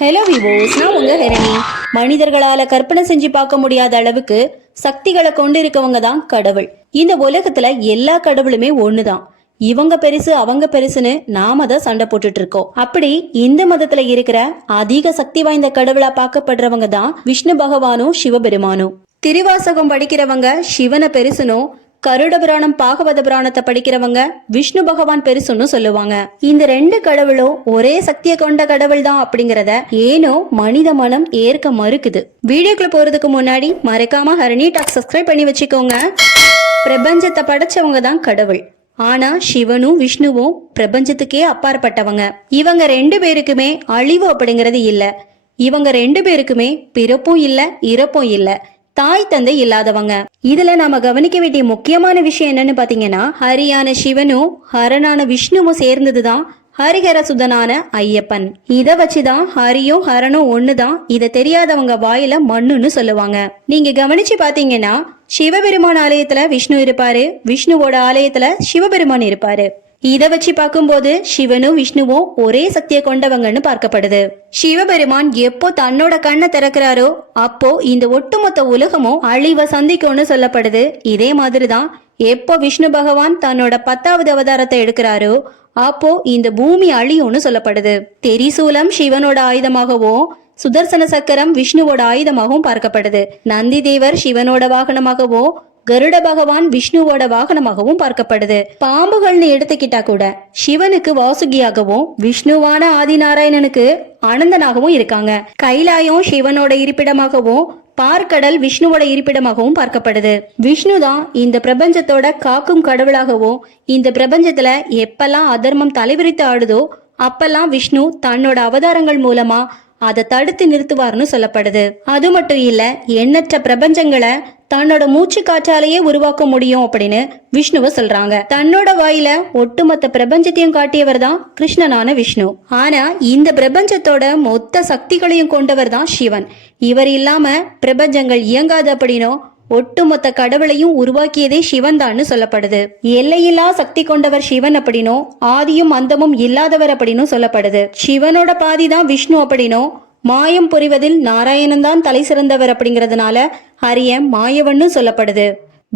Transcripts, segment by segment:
Hello விவோஸ் நான் உங்க ஹெரணி மனிதர்களால கற்பனை செஞ்சு பார்க்க முடியாத அளவுக்கு சக்திகளை கொண்டு இருக்கவங்க தான் கடவுள். இந்த உலகத்துல எல்லா கடவுளுமே ஒண்ணுதான். இவங்க பெருசு அவங்க பெருசுன்னு நாம தான் சண்டை போட்டுட்டு இருக்கோம். அப்படி இந்த மதத்துல இருக்கிற அதிக சக்தி வாய்ந்த கடவுளா பார்க்கப்படுறவங்க தான் விஷ்ணு பகவானும் சிவபெருமானும். திருவாசகம் படிக்கிறவங்க சிவனை பெருசுனும் கருட புராணம் பாகவத புராணத்தை படிக்கிறவங்க விஷ்ணு பகவான் பெருசுன்னு சொல்லுவாங்க. இந்த ரெண்டு கடவுளும் ஒரே சக்தியை கொண்ட கடவுள் தான் அப்படிங்கறத ஏனோ மனித மனம் ஏற்க மறுக்குது. வீடியோக்குள்ள போறதுக்கு முன்னாடி மறக்காம ஹரணி டாக் சப்ஸ்கிரைப் பண்ணி வச்சுக்கோங்க. பிரபஞ்சத்தை படைச்சவங்க தான் கடவுள். ஆனா சிவனும் விஷ்ணுவும் பிரபஞ்சத்துக்கே அப்பாற்பட்டவங்க. இவங்க ரெண்டு பேருக்குமே அழிவு அப்படிங்கறது இல்ல. இவங்க ரெண்டு பேருக்குமே பிறப்பும் இல்ல இறப்பும் இல்லை. தாய் தந்தை இல்லாதவங்க. இதுல நாம கவனிக்க வேண்டிய முக்கியமான விஷயம் என்னன்னு பாத்தீங்கன்னா ஹரியான சிவனும் ஹரனான விஷ்ணுவும் சேர்ந்ததுதான் ஹரிஹர சுதனான ஐயப்பன். இத வச்சுதான் ஹரியும் ஹரனும் ஒண்ணுதான். இத தெரியாதவங்க வாயில மண்ணுன்னு சொல்லுவாங்க. நீங்க கவனிச்சு பாத்தீங்கன்னா சிவபெருமான் ஆலயத்துல விஷ்ணு இருப்பாரு. விஷ்ணுவோட ஆலயத்துல சிவபெருமான் இருப்பாரு. இதை வச்சு பார்க்கும்போது சிவனும் விஷ்ணுவும் ஒரே சக்தியை கொண்டவங்கன்னு பார்க்கப்படுது. சிவபெருமான் எப்போ தன்னோட கண்ணை திறக்கிறாரோ அப்போ இந்த ஒட்டுமொத்த உலகமும் அழிவை சந்திக்கும்னு சொல்லப்படுது. இதே மாதிரிதான் எப்போ விஷ்ணு பகவான் தன்னோட பத்தாவது அவதாரத்தை எடுக்கிறாரோ அப்போ இந்த பூமி அழியும்னு சொல்லப்படுது. தெரிசூலம் சிவனோட ஆயுதமாகவும் சுதர்சன சக்கரம் விஷ்ணுவோட ஆயுதமாகவும் பார்க்கப்படுது. நந்தி தேவர் சிவனோட வாகனமாகவும் கருட பகவான் விஷ்ணுவோட வாகனமாகவும் பார்க்கப்படுது. பாம்புகள்னு எடுத்துக்கிட்டா கூட சிவனுக்கு வாசுகியாகவும் விஷ்ணுவான ஆதிநாராயணனுக்கு ஆனந்தனாகவும் இருக்காங்க. கைலாயம் சிவனோட இருப்பிடமாகவும் பார்க்கடல் விஷ்ணுவோட இருப்பிடமாகவும் பார்க்கப்படுது. விஷ்ணு தான் இந்த பிரபஞ்சத்தோட காக்கும் கடவுளாகவும் இந்த பிரபஞ்சத்துல எப்பெல்லாம் அதர்மம் தலைவிரித்து ஆடுதோ அப்பெல்லாம் விஷ்ணு தன்னோட அவதாரங்கள் மூலமா அதை தடுத்து நிறுத்துவார்னு சொல்லப்படுது. அது மட்டும் இல்ல எண்ணற்ற பிரபஞ்சங்களை தன்னோட மூச்சு காற்றாலேயே உருவாக்க முடியும் அப்படின்னு விஷ்ணுவ சொல்றாங்க. தன்னோட வாயில ஒட்டுமொத்த பிரபஞ்சத்தையும் காட்டியவர் தான் கிருஷ்ணனான விஷ்ணு. ஆனா இந்த பிரபஞ்சத்தோட மொத்த சக்திகளையும் கொண்டவர் தான் சிவன். இவர் இல்லாம பிரபஞ்சங்கள் இயங்காது அப்படின்னும் ஒட்டுமொத்த கடவுளையும் உருவாக்கியதே சிவன் தான்னு சொல்லப்படுது. எல்லையில்லா சக்தி கொண்டவர் சிவன் அப்படின்னும் ஆதியும் அந்தமும் இல்லாதவர் அப்படின்னும் சொல்லப்படுது. சிவனோட பாதி தான் விஷ்ணு அப்படின்னும் மாயம் புரிவதில் நாராயணன் தான் தலை சிறந்தவர் அப்படிங்கறதுனால அரிய மாயவன்னு சொல்லப்படுது.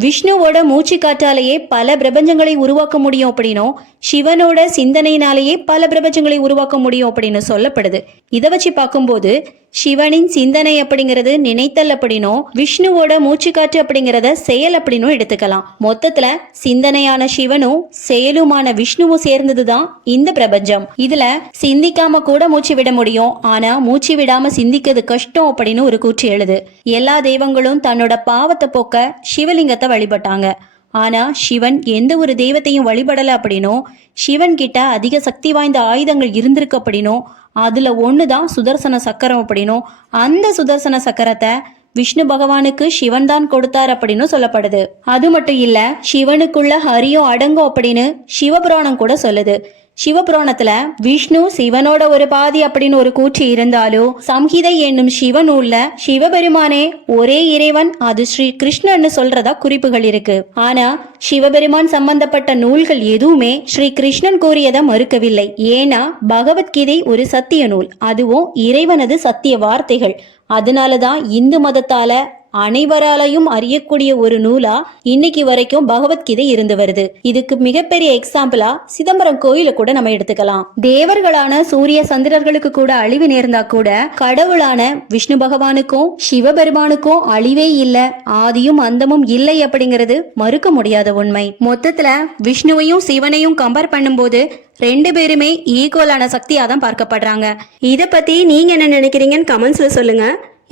விஷ்ணுவோட மூச்சு காற்றாலேயே பல பிரபஞ்சங்களை உருவாக்க முடியும் அப்படின்னும் சிவனோட சிந்தனையினாலேயே பல பிரபஞ்சங்களை உருவாக்க முடியும் அப்படின்னு சொல்லப்படுது. இதை வச்சு பார்க்கும்போது சிவனின் சிந்தனை அப்படிங்கிறது நினைத்தல் அப்படின்னும் விஷ்ணுவோட மூச்சுக்காற்று அப்படிங்கிறத செயல் அப்படின்னும் எடுத்துக்கலாம். மொத்தத்துல சிந்தனையான சிவனும் செயலுமான விஷ்ணுவும் சேர்ந்ததுதான் இந்த பிரபஞ்சம். இதுல சிந்திக்காம கூட மூச்சு விட முடியும். ஆனா மூச்சு விடாம சிந்திக்கிறது கஷ்டம் அப்படின்னு ஒரு கூற்று எழுது. எல்லா தெய்வங்களும் தன்னோட பாவத்தை போக்க சிவலிங்கத்தை வழிபட்டாங்க. ஆனா சிவன் எந்த ஒரு தெய்வத்தையும் வழிபடல அப்படின்னோ சிவன் கிட்ட அதிக சக்தி வாய்ந்த ஆயுதங்கள் இருந்திருக்கு அப்படின்னோ அதுல ஒண்ணுதான் சுதர்சன சக்கரம் அப்படின்னும் அந்த சுதர்சன சக்கரத்தை விஷ்ணு பகவானுக்கு சிவன் தான் கொடுத்தார் அப்படின்னு சொல்லப்படுது. அது மட்டும் இல்ல சிவனுக்குள்ள ஹரியும் அடங்கும் அப்படின்னு சிவபுராணம் கூட சொல்லுது. சிவபுராணத்துல விஷ்ணு சிவனோட ஒரு பாதி அப்படின்னு ஒரு கூற்று இருந்தாலும் சம்ஹிதை என்னும் சிவநூல்ல சிவபெருமானே ஒரே இறைவன் அது ஸ்ரீ கிருஷ்ணன்னு சொல்றதா குறிப்புகள் இருக்கு. ஆனா சிவபெருமான் சம்பந்தப்பட்ட நூல்கள் எதுவுமே ஸ்ரீ கிருஷ்ணன் கூறியதை மறுக்கவில்லை. ஏன்னா பகவத்கீதை ஒரு சத்திய நூல் அதுவும் இறைவனது சத்திய வார்த்தைகள். அதனாலதான் இந்து மதத்தால அனைவராலையும் அறியக்கூடிய ஒரு நூலா இன்னைக்கு வரைக்கும் பகவத்கீதை இருந்து வருது. இதுக்கு மிகப்பெரிய எக்ஸாம்பிளா சிதம்பரம் கோயில கூட நம்ம எடுத்துக்கலாம். தேவர்களான சூரிய சந்திரர்களுக்கு கூட அழிவு நேர்ந்தா கூட கடவுளான விஷ்ணு பகவானுக்கும் சிவபெருமானுக்கும் அழிவே இல்ல. ஆதியும் அந்தமும் இல்லை அப்படிங்கிறது மறுக்க முடியாத உண்மை. மொத்தத்துல விஷ்ணுவையும் சிவனையும் கம்பேர் பண்ணும்போது ரெண்டு பேருமே ஈக்குவலான சக்தியா தான் பார்க்கப்படுறாங்க. இத பத்தி நீங்க என்ன நினைக்கிறீங்கன்னு கமெண்ட்ஸ்ல சொல்லுங்க.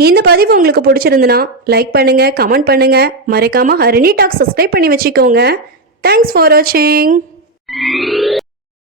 இந்த பதிவு உங்களுக்கு பிடிச்சிருந்துன்னா லைக் பண்ணுங்க கமெண்ட் பண்ணுங்க. மறக்காம ஹரிணி டாக் சப்ஸ்கிரைப் பண்ணி வச்சுக்கோங்க. தேங்க்ஸ் ஃபார் வாட்சிங்